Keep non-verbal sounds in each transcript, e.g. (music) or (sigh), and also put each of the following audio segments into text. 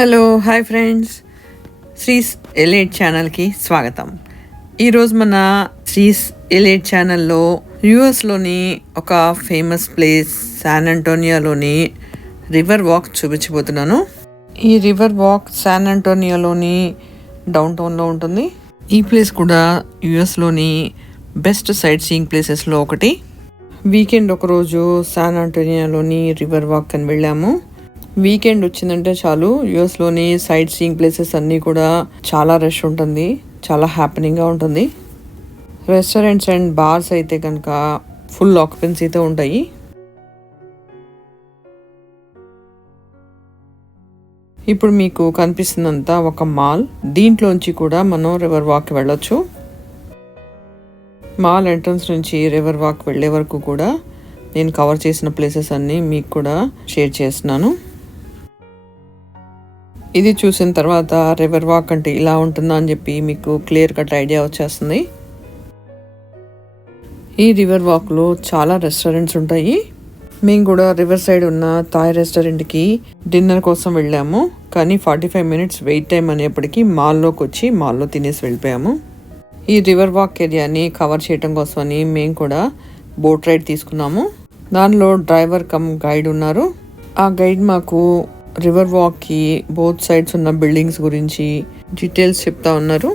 Hello hi friends Srees elite ఛానల్కి స్వాగతం. ఈరోజు మన శ్రీస్ ఎలైట్ ఛానల్లో యుఎస్లోని ఒక ఫేమస్ ప్లేస్ శాన్ అంటోనియాలోని రివర్ వాక్ చూపించబోతున్నాను. ఈ రివర్ వాక్ శాన్ అంటోనియాలోని డౌన్ టౌన్లో ఉంటుంది. ఈ ప్లేస్ కూడా యుఎస్లోని బెస్ట్ సైట్ సీయింగ్ ప్లేసెస్లో ఒకటి. వీకెండ్ ఒకరోజు శాన్ ఆంటోనియాలోని రివర్ వాక్ అని వెళ్ళాము. వీకెండ్ వచ్చిందంటే చాలు. యుఎస్లోని సైట్ సీయింగ్ ప్లేసెస్ అన్నీ కూడా చాలా రష్ ఉంటుంది. చాలా హ్యాపెనింగ్గా ఉంటుంది. రెస్టారెంట్స్ అండ్ బార్స్ అయితే కనుక ఫుల్ ఆక్యుపెన్సీతో ఉంటాయి. ఇప్పుడు మీకు కనిపిస్తుందంతా ఒక మాల్ దీంట్లోంచి కూడా మనం రివర్ వాక్ వెళ్ళొచ్చు. మాల్ ఎంట్రన్స్ నుంచి రివర్ వాక్ వెళ్ళే వరకు కూడా నేను కవర్ చేసిన ప్లేసెస్ అన్నీ మీకు కూడా షేర్ చేస్తున్నాను. ఇది చూసిన తర్వాత రివర్ వాక్ అంటే ఇలా ఉంటుందా అని చెప్పి మీకు క్లియర్ కట్ ఐడియా వచ్చేస్తుంది. ఈ రివర్ వాక్లో చాలా రెస్టారెంట్స్ ఉంటాయి. మేము కూడా రివర్ సైడ్ ఉన్న థాయ్ రెస్టారెంట్కి డిన్నర్ కోసం వెళ్ళాము. కానీ forty five minutes wait time అనేప్పటికీ మాల్లోకి వచ్చి మాల్లో తినేసి వెళ్ళిపోయాము. ఈ రివర్ వాక్ ఏరియాని కవర్ చేయడం కోసమని మేము కూడా బోట్ రైడ్ తీసుకున్నాము. దానిలో డ్రైవర్ కమ్ గైడ్ ఉన్నారు. ఆ గైడ్ మాకు రివర్ వాక్కి బోత్ సైడ్స్ ఉన్న బిల్డింగ్స్ గురించి డీటెయిల్స్ చెప్తా ఉన్నారు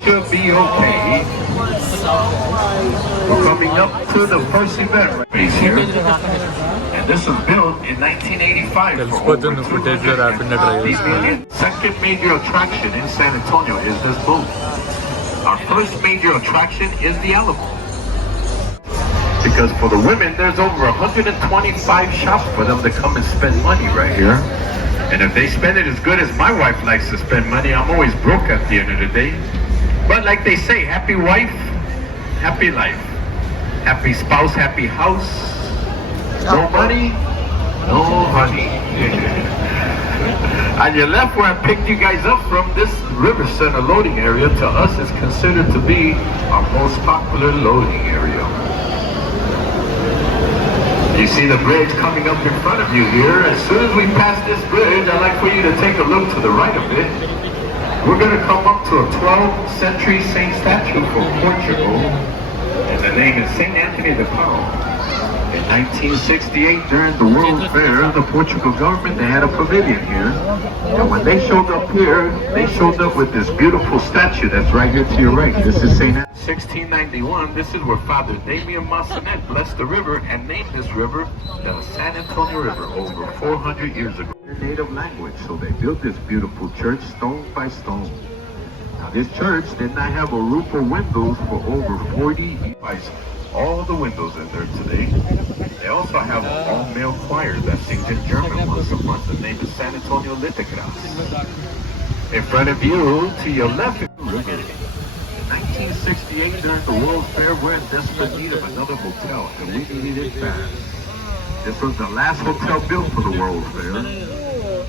should be okay. We're coming up to the first event right here. And this was built in 1985 for తెలిసిపోతుంది over footage లో 200 rapid గా try చేస్తున్నారు. Second major attraction in San Antonio is this boat. Our first major attraction is the Alamo. Because for the women, there's over 125 shops for them to come and spend money right here. And if they spend it as good as my wife likes to spend money, I'm always broke at the end of the day. But like they say, happy wife, happy life. Happy spouse, happy house. No oh. money, no honey. (laughs) On your left, where I picked you guys up from, this River Center loading area to us is considered to be our most popular loading area. You see the bridge coming up in front of you here. As soon as we pass this bridge, I'd like for you to take a look to the right of it. We're going to come up to a 12th century saint statue from Portugal. And the name is Saint Anthony de Padua. In 1968, during the World Fair, the Portugal government, they had a pavilion here. And when they showed up here, they showed up with this beautiful statue that's right here to your right. This is St. 1691, this is where Father Damien Massonet blessed the river and named this river the San Antonio River over 400 years ago. Their native language, so they built this beautiful church stone by stone. Now this church did not have a roof or windows for over 40 years. All the windows in there today. They also have an all-male choir that sings in German once a month. The name is San Antonio Littogras. In front of you, to your left, is the river. In 1968, during the World Fair, we're in desperate need of another hotel, and we needed it fast. This was the last hotel built for the World Fair.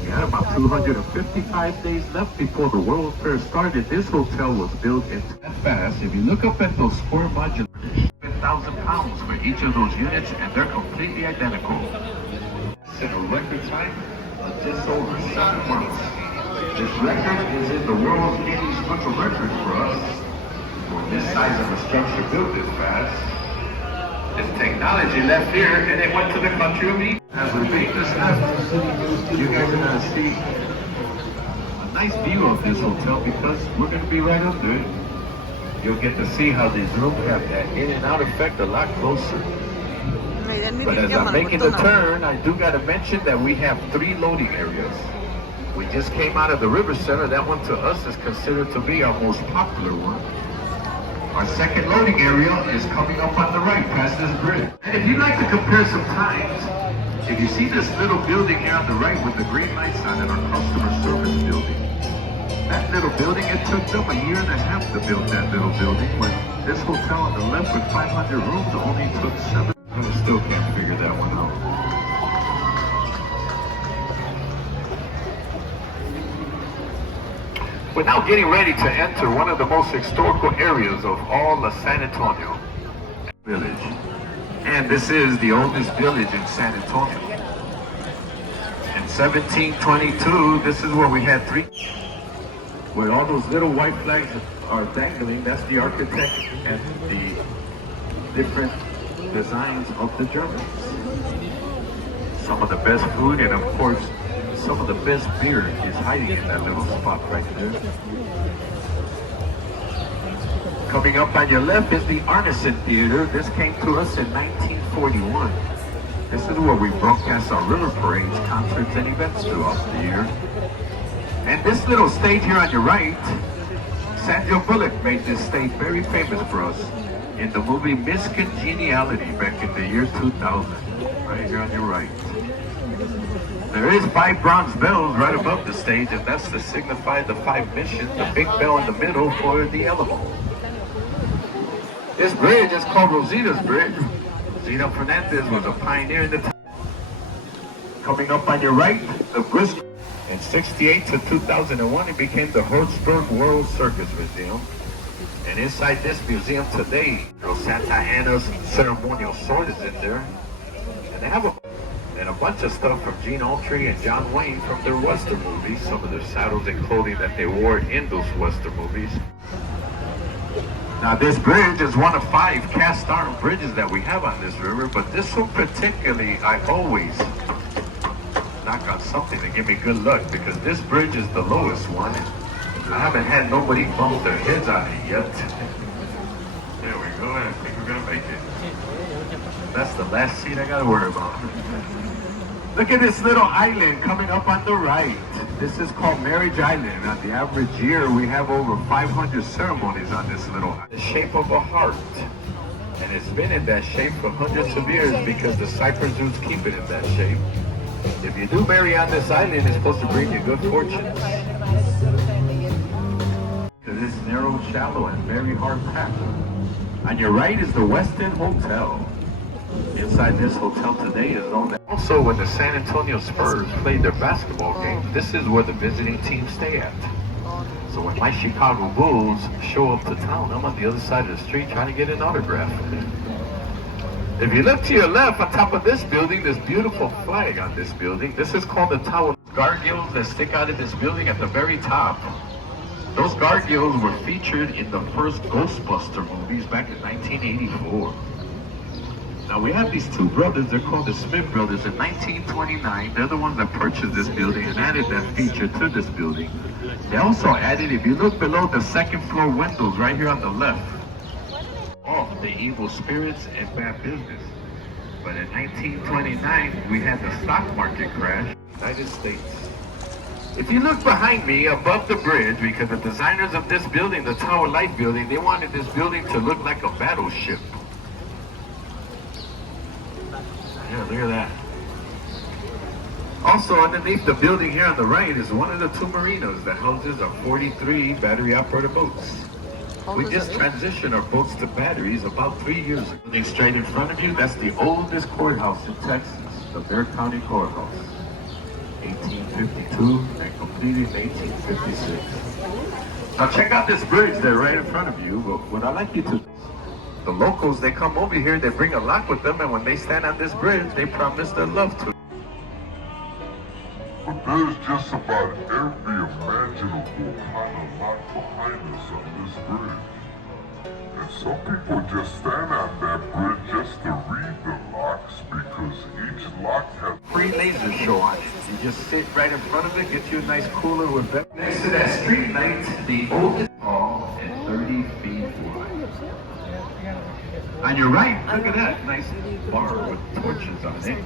We had about 255 days left before the World Fair started. This hotel was built in fast. If you look up at those square modular, 7,000 pounds for each of those units, and they're completely identical. In a record time of just over seven months. This record is in the world's Guinness Book of Records for us. For this size of a structure built this fast. This technology left here and it went to the country of Egypt. As we make this left, you guys are gonna see a nice view of this hotel because we're gonna be right up it. You'll get to see how these rooms have that in and out effect a lot closer. But as I'm making the turn, I do gotta mention that we have three loading areas. We just came out of the River Center. That one to us is considered to be our most popular one. Our second loading area is coming up on the right, past this bridge. And if you'd like to compare some times, if you see this little building here on the right with the green lights on it, our customer service building. That little building, it took them a year and a half to build that little building, when this hotel on the left with 500 rooms only took seven. I still can't figure that one out. We're now getting ready to enter one of the most historical areas of all of San Antonio Village. And this is the oldest village in San Antonio. In 1722, this is where we had three. Where all those little white flags are dangling, that's the architect and the different designs of the Germans. Some of the best food and of course, some of the best beer is hiding in that little spot right there. Coming up on your left is the Arneson Theater. This came to us in 1941. This is where we broadcast our river parades, concerts, and events throughout the year. And this little stage here on your right, Sandra Bullock made this stage very famous for us in the movie Miss Congeniality back in the year 2000. Right here on your right. There is five bronze bells right above the stage, and that's to signify the five missions. The big bell in the middle for the Alamo. This bridge is called Rosita's Bridge. Rosita Fernandez was a pioneer in the town. Coming up on your right, the Brisk. In 68 to 2001, it became the Hertzberg World Circus Museum. And inside this museum today, Santa Anna's ceremonial sword is in there. And they have a and a bunch of stuff from Gene Autry and John Wayne from their Western movies, some of their saddles and clothing that they wore in those Western movies. Now this bridge is one of five cast iron bridges that we have on this river, but this one particularly, I always knock on something to give me good luck because this bridge is the lowest one. I haven't had nobody bump their heads on it yet. (laughs) There we go, I think we're gonna make it. That's the last seat I gotta worry about. Look at this little island coming up on the right. This is called Marriage Island. On the average year, we have over 500 ceremonies on this little island. The shape of a heart. And it's been in that shape for hundreds of years because the cypress roots keep it in that shape. If you do marry on this island, it's supposed to bring you good fortune. Because it's narrow, shallow, and very hard path. On your right is the Westin Hotel. Inside this hotel today is known as also when the San Antonio Spurs played their basketball game, this is where the visiting teams stay at. So when my Chicago Bulls show up to town, I'm on the other side of the street trying to get an autograph. If you look to your left, on top of this building, this beautiful flag on this building. This is called the Tower. Gargoyles that stick out of this building at the very top. Those gargoyles were featured in the first Ghostbuster movies back in 1984. Now we have these two brothers, they're called the Smith brothers in 1929. They're the ones that purchased this building and added that feature to this building. They also added, if you look below the second floor windows right here on the left, the evil spirits and bad business. But in 1929, we had the stock market crash, United States. If you look behind me above the bridge, because the designers of this building, the Tower Light building, they wanted this building to look like a battleship. Yeah, look at that. Also, underneath the building here on the right is one of the two marinas that houses our 43 battery-operated boats. We just transitioned our boats to batteries about three years ago. Looking straight in front of you, that's the oldest courthouse in Texas, the Bear County Courthouse. 1852 and completed in 1856. Now check out this bridge there right in front of you. But what I like you to the locals, they come over here, they bring a lock with them, and when they stand on this bridge, they promise their love to. But there's just about every imaginable kind of lock behind us on this bridge. And some people just stand on that bridge just to read the locks because each lock has free laser show. You just sit right in front of it, get you a nice cooler with that. Next to that street light, the oldest On your right, look at that nice bar with torches on it.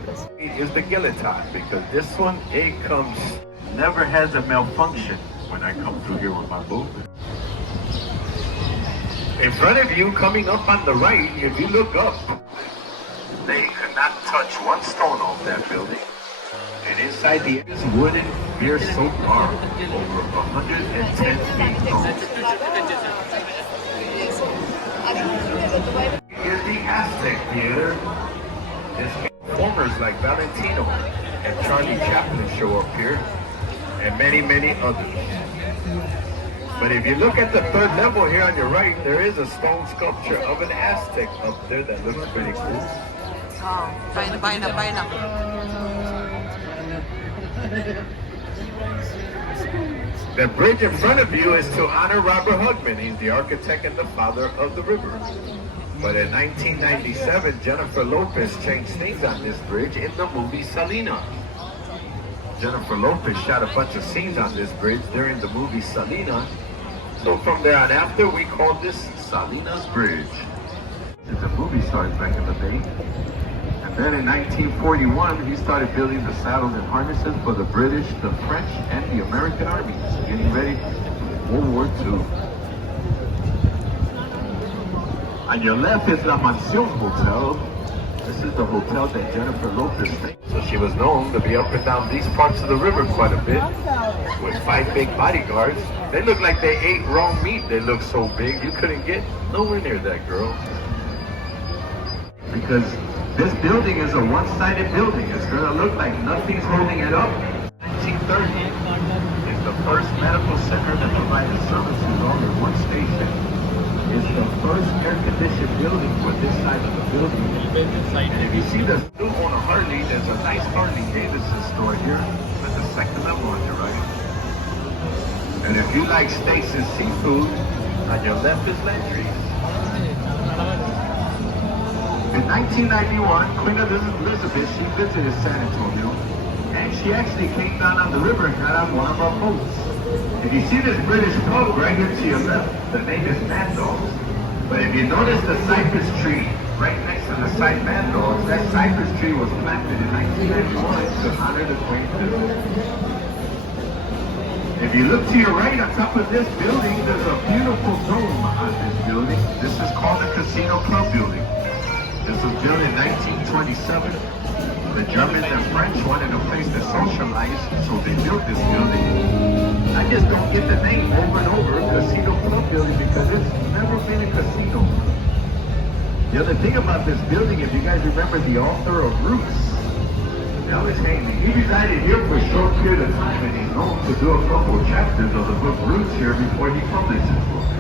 Is the guillotine because this one it comes never has a malfunction when I come through here with my boat. In front of you, coming up on the right, if you look up, they could not touch one stone off that building. And inside the is wooden beer soap bar over 110 feet tall. The Aztec Theater. This performers like Valentino and Charlie Chaplin show up here, and many, many others. But if you look at the third level here on your right, there is a stone sculpture of an Aztec up there that looks pretty cool. Oh. The bridge in front of you is to honor Robert Hugman. He's the architect and the father of the river. But in 1997, Jennifer Lopez changed things on this bridge in the movie Selena. Jennifer Lopez shot a bunch of scenes on this bridge during the movie Selena. So from there on after, we called this Salinas Bridge. It's a movie started back in the day. And then in 1941, he started building the saddles and harnesses for the British, the French, and the American armies, getting ready for World War II. On your left is La Mansion Hotel. This is the hotel that Jennifer Lopez stayed. So she was known to be up and down these parts of the river quite a bit with five big bodyguards. They look like they ate raw meat. They look so big you couldn't get nowhere near that girl. Because this building is a one-sided building. It's gonna look like nothing's holding it up. 1930 is the first medical center that provided services all one station. It's the first air-conditioned building for this side of the building. And if you see the new on Harley, there's a nice Harley Davidson store here at the second level on your right. And if you like steaks and seafood, on your left is Landry's. In 1991, Queen Elizabeth, she visited San Antonio, and she actually came down on the river and got on one of our boats. If you see this British pub right here to your left, the name is Mad Dogs. But if you notice the cypress tree right next to the side Mad Dogs, that cypress tree was planted in 1991 to honor the Queen If you look to your right on top of this building, there's a beautiful dome on this building. This is called the Casino Club Building. This was built in 1927. The Germans and French wanted a place to socialize, so they built this building. I just don't get the name over and over, Casino Club Building, because it's never been a casino. The other thing about this building, if you guys remember the author of Roots, Ellis Haney, he resided here for a short period of time, and he's known to do a couple of chapters of the book Roots here before he published his book.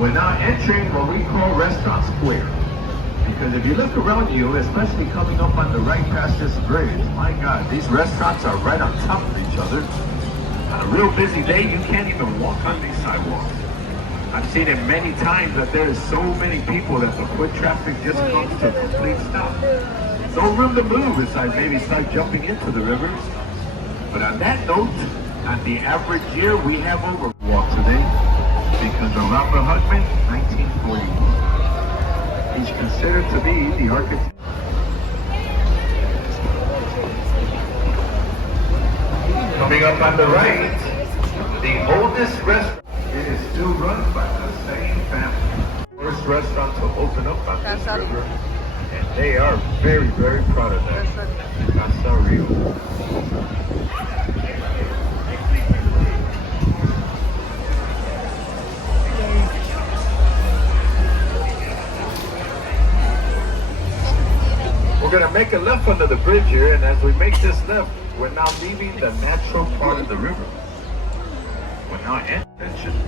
We're now entering what we call Restaurant Square. Because if you look around you, especially coming up on the right past this bridge, my God, these restaurants are right on top of each other. On a real busy day, you can't even walk on these sidewalks. I've seen it many times that there is so many people that the foot traffic just comes to a complete stop. No room to move besides maybe start jumping into the river. But on that note, on the average year, we have over walk today because of Robert Hudman, 1941. Considered to be the architect. Coming up on the right, the oldest restaurant. It is still run by the same family. First restaurant to open up on this river. And they are very, very proud of that. Casa make a left under the bridge here, and as we make this left, we're now leaving the natural part of the river. We're now entering.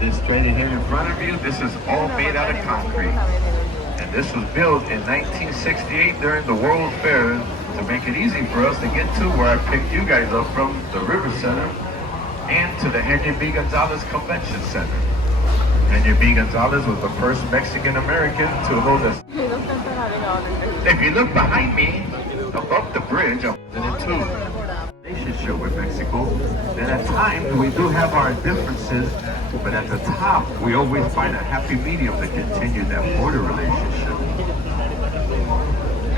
This straight here in front of you, this is all made out of concrete. And this was built in 1968 during the World Fair to make it easy for us to get to where I picked you guys up from, the River Center, and to the Henry B. Gonzalez Convention Center. Henry B. Gonzalez was the first Mexican American to hold a if you look behind me, above the bridge, I'm in. Relationship with Mexico. And at times we do have our differences, but at the top we always find a happy medium to continue that border relationship.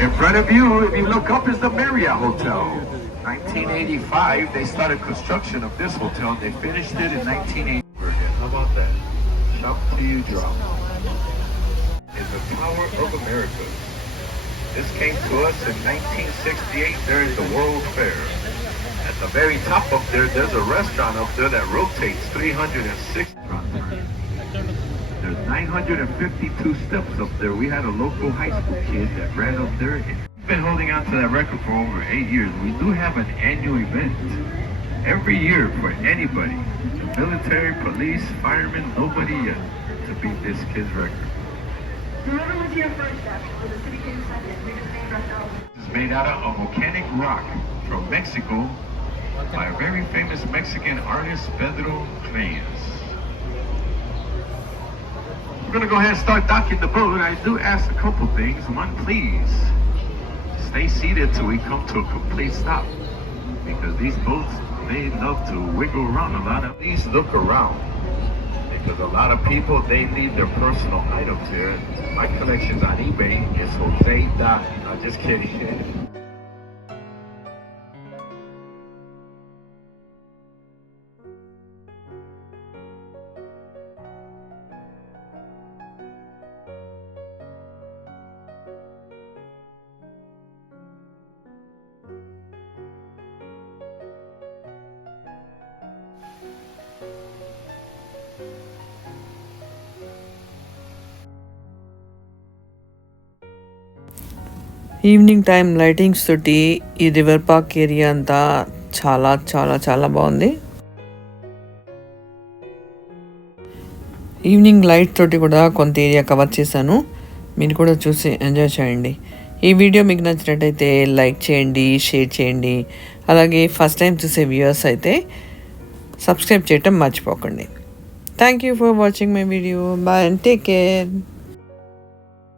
In front of you, if you look up, is the Marriott Hotel. 1985, they started construction of this hotel. They finished it in 1980. How about that? Shout to you, drop. Is the Tower of America. This came to us in 1968 during the World Fair. At the very top up there, there's a restaurant up there that rotates 306 There's 952 steps up there. We had a local high school kid that ran up there. and been holding on to that record for over eight years. We do have an annual event every year for anybody. Military, police, firemen, nobody yet to beat this kid's record. This is made out of a volcanic rock from Mexico by a very famous Mexican artist, Pedro Reyes. We're gonna go ahead and start docking the boat. And I do ask a couple things. One, please stay seated till we come to a complete stop. Because these boats, they love to wiggle around a lot. Please look around. Because a lot of people, they leave their personal items here. My collection's on eBay. It's Jose Da. No, just kidding. (laughs) Evening time lightings తోటి ఈ river park area అంతా చాలా చాలా చాలా బాగుంది. Evening light తోటి కూడా కొంత ఏరియా కవర్ చేశాను. మీరు కూడా చూసి ఎంజాయ్ చేయండి. ఈ వీడియో మీకు నచ్చినట్టయితే లైక్ చేయండి షేర్ చేయండి. అలాగే ఫస్ట్ టైం చూసే వ్యూవర్స్ అయితే సబ్స్క్రైబ్ చేయటం మర్చిపోకండి. Thank you for watching my video bye and take care